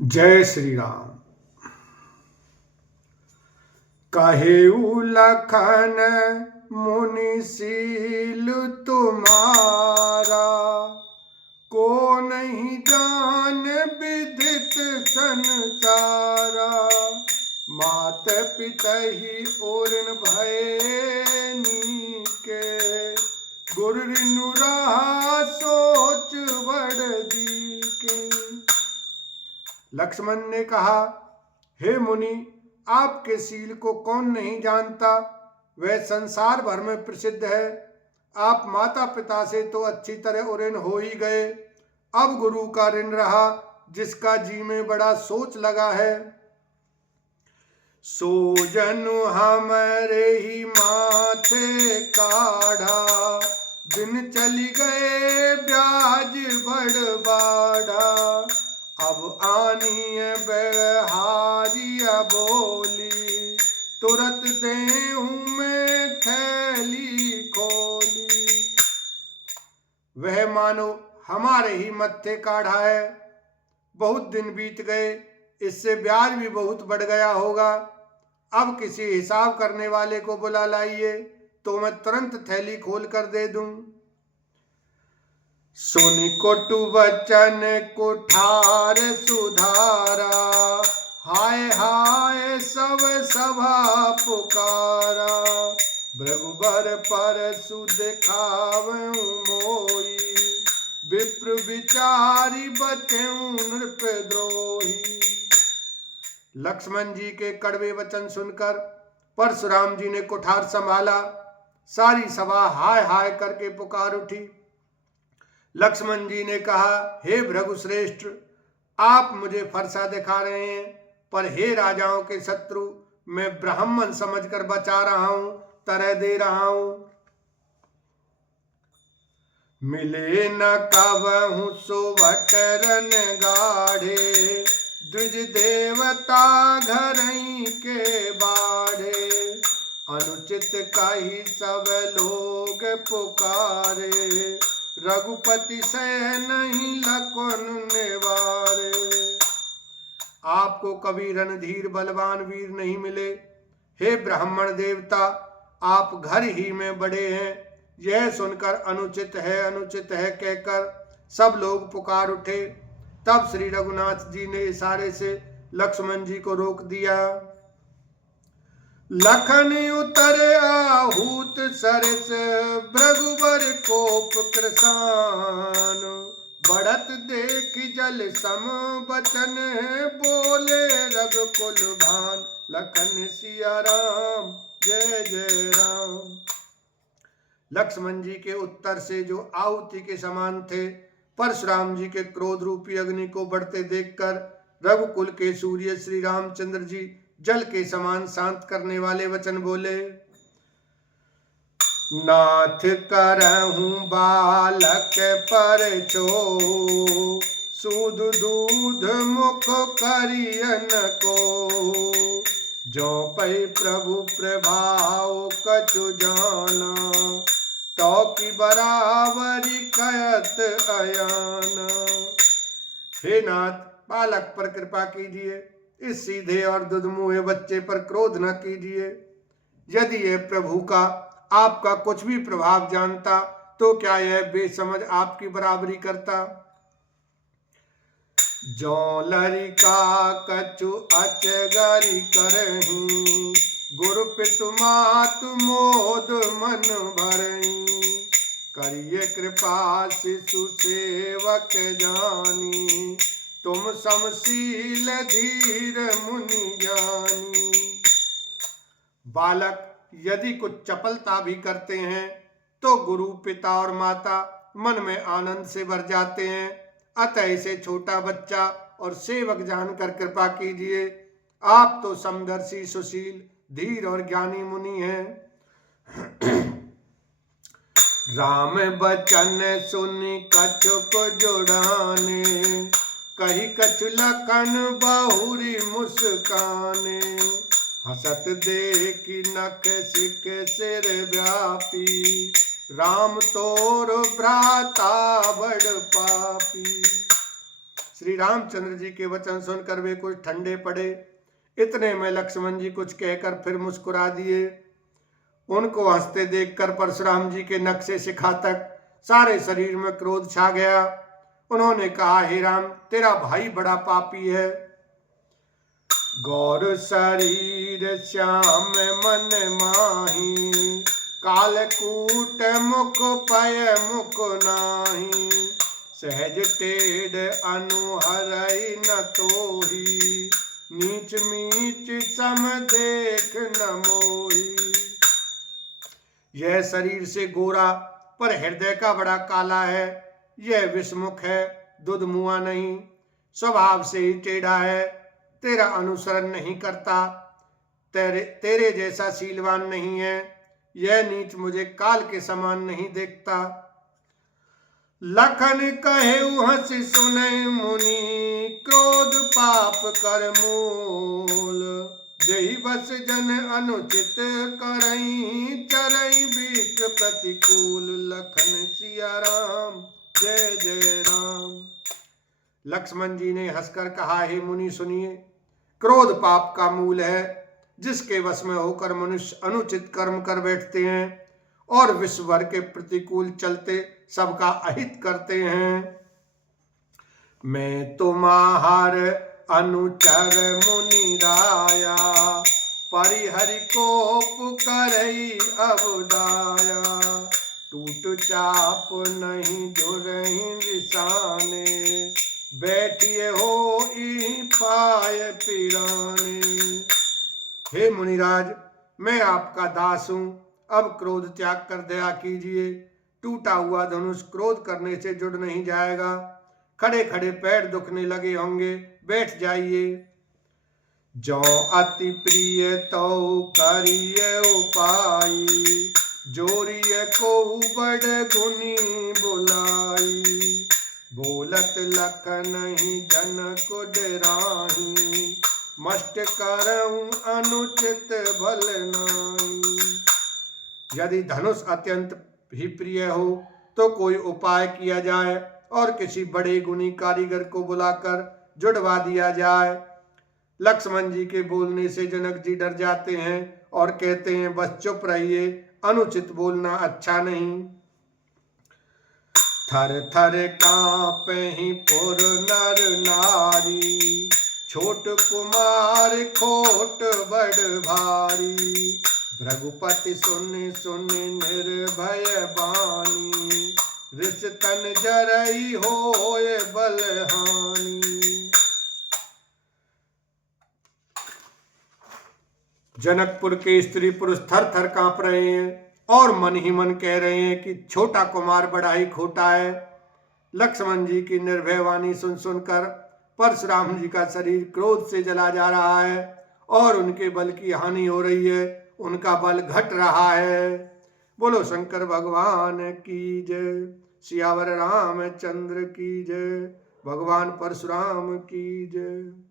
जय श्री राम। कहेऊ लखन मुनिशील तुम्हारा, को नहीं जान विदित संसारा। मात पिता ही ओरन भय नीके, गुरु नुराहा सोच बड़ दी के। लक्ष्मण ने कहा, हे मुनि, आपके शील को कौन नहीं जानता, वह संसार भर में प्रसिद्ध है। आप माता पिता से तो अच्छी तरह उऋण हो ही गए, अब गुरु का ऋण रहा जिसका जी में बड़ा सोच लगा है। सो जनु हमारे ही माथे काढ़ा, दिन चली गए ब्याज बड़ बाढ़ा। अब आनी व्यवहारिया बोली, तुरंत देहूं में थैली खोली। वह मानो हमारे ही मत्थे काढ़ा है, बहुत दिन बीत गए, इससे ब्याज भी बहुत बढ़ गया होगा। अब किसी हिसाब करने वाले को बुला लाइए तो मैं तुरंत थैली खोल कर दे दूं। सुनि कोटु वचन कुठार सुधारा, हाय हाय सब सभा पुकारा। भृगुबर पर सुदिखावऊं मोई, विप्र विचारी बचेऊं नृपद्रोही। लक्ष्मण जी के कड़वे वचन सुनकर परशुराम जी ने कुठार संभाला। सारी सभा हाय हाय करके पुकार उठी। लक्ष्मण जी ने कहा, हे भृगुश्रेष्ठ, आप मुझे फरसा दिखा रहे हैं, पर हे राजाओं के शत्रु, मैं ब्राह्मण समझकर बचा रहा हूं, तरह दे रहा हूं। मिले न कबहु सुभटरन गाढ़े, द्विज देवता घरई के बाढ़े। अनुचित कही सब लोग पुकारे, रघुपति से नहीं लकुन निवारे। आपको कभी रणधीर बलवान वीर नहीं मिले। हे ब्राह्मण देवता, आप घर ही में बड़े हैं, यह सुनकर अनुचित है कहकर सब लोग पुकार उठे। तब श्री रघुनाथ जी ने इशारे से लक्ष्मण जी को रोक दिया। लखन उतरे आहूत सरस, भृगुबर कोप कृसान। बढ़त देख जल सम बचन, बोले रघुकुल भान। लखन सिया राम जय जय राम। लक्ष्मण जी के उत्तर से जो आहुति के समान थे, परशुराम जी के क्रोध रूपी अग्नि को बढ़ते देखकर रघुकुल के सूर्य श्री रामचंद्र जी जल के समान शांत करने वाले वचन बोले। नाथ करहूं बालक पर छो, सूद दूध मुख करियन को। जो पै प्रभु प्रभाव कछु जाना, तो की बराबरी कयत अयाना। हे नाथ, बालक पर कृपा कीजिए, इस सीधे और दुधमुहे बच्चे पर क्रोध न कीजिए। यदि यह प्रभु का आपका कुछ भी प्रभाव जानता तो क्या यह बेसमझ आपकी बराबरी करता। जो लरिका कछु अचगरी करही, गुरु पितु मातु मोद मन भरही। करिए कृपा शिशु सेवक जानी, तुम समशील धीर मुनि ज्ञानी। बालक यदि कुछ चपलता भी करते हैं तो गुरु पिता और माता मन में आनंद से भर जाते हैं, अतः इसे छोटा बच्चा और सेवक जानकर कृपा कीजिए। आप तो समदर्शी सुशील धीर और ज्ञानी मुनि हैं। राम बचन सुनि कछुक जुड़ाने, कही कछु लखन बहुरी मुस्काने। हसत देखी नख सिक सिर व्यापी, राम तोर भ्राता बड़ पापी। श्री रामचंद्र जी के वचन सुनकर वे कुछ ठंडे पड़े। इतने में लक्ष्मण जी कुछ कहकर फिर मुस्कुरा दिए। उनको हंसते देखकर परशुराम जी के नख से शिखा तक सारे शरीर में क्रोध छा गया। उन्होंने कहा, हे राम, तेरा भाई बड़ा पापी है। गौर शरीर श्याम मन माही, कालकूट मुख पय मुख नाही। सहज टेढ़ अनुहरई न तोही, नीच मीच सम देख न मोही। यह शरीर से गोरा पर हृदय का बड़ा काला है। यह विषमुख है, दूध मुआ नहीं, स्वभाव से ही टेढ़ा है, तेरा अनुसरण नहीं करता, तेरे जैसा शीलवान नहीं है। यह नीच मुझे काल के समान नहीं देखता। लखन कहे हंस सुने मुनि, क्रोध पाप कर मूल। जही बस जन अनुचित करई, चरई बीच प्रतिकूल। लखन सिया राम जय जय राम। लक्ष्मण जी ने हंसकर कहा, हे मुनि सुनिए, क्रोध पाप का मूल है, जिसके वश में होकर मनुष्य अनुचित कर्म कर बैठते हैं और विश्व भर के प्रतिकूल चलते सबका अहित करते हैं। मैं तुम्हार अनुचर मुनि राया, परिहरि कोप करई अवदाया। टूट चाप नहीं जुरहि निशाने, बैठिए हो पाय पिराने। हे मुनिराज, मैं आपका दास हूं, अब क्रोध त्याग कर दया कीजिए। टूटा हुआ धनुष क्रोध करने से जुड़ नहीं जाएगा। खड़े खड़े पैर दुखने लगे होंगे, बैठ जाइए। जो अति प्रिय तो करिए उपाय, जोरिए को बड़ गुनी बुलाई। बोलत लखन ही जन को डराही, मस्ट करऊं अनुचित भल नाई। यदि धनुष अत्यंत ही प्रिय हो तो कोई उपाय किया जाए और किसी बड़े गुणी कारीगर को बुलाकर जुड़वा दिया जाए। लक्ष्मण जी के बोलने से जनक जी डर जाते हैं और कहते हैं, बस चुप रहिए, अनुचित बोलना अच्छा नहीं। थर थर कांपहि पुर नर नारी, छोट कुमार खोट बड़ भारी। भृगुपति सुन सुन निर्भय बानी, रिस तन जरई होय बलहानी। जनकपुर के स्त्री पुरुष थर थर कांप रहे हैं और मन ही मन कह रहे हैं कि छोटा कुमार बड़ा ही खोटा है। लक्ष्मण जी की निर्भय वाणी सुन सुनकर परशुराम जी का शरीर क्रोध से जला जा रहा है और उनके बल की हानि हो रही है, उनका बल घट रहा है। बोलो शंकर भगवान की जय, सियावर रामचंद्र की जय, भगवान परशुराम की जय।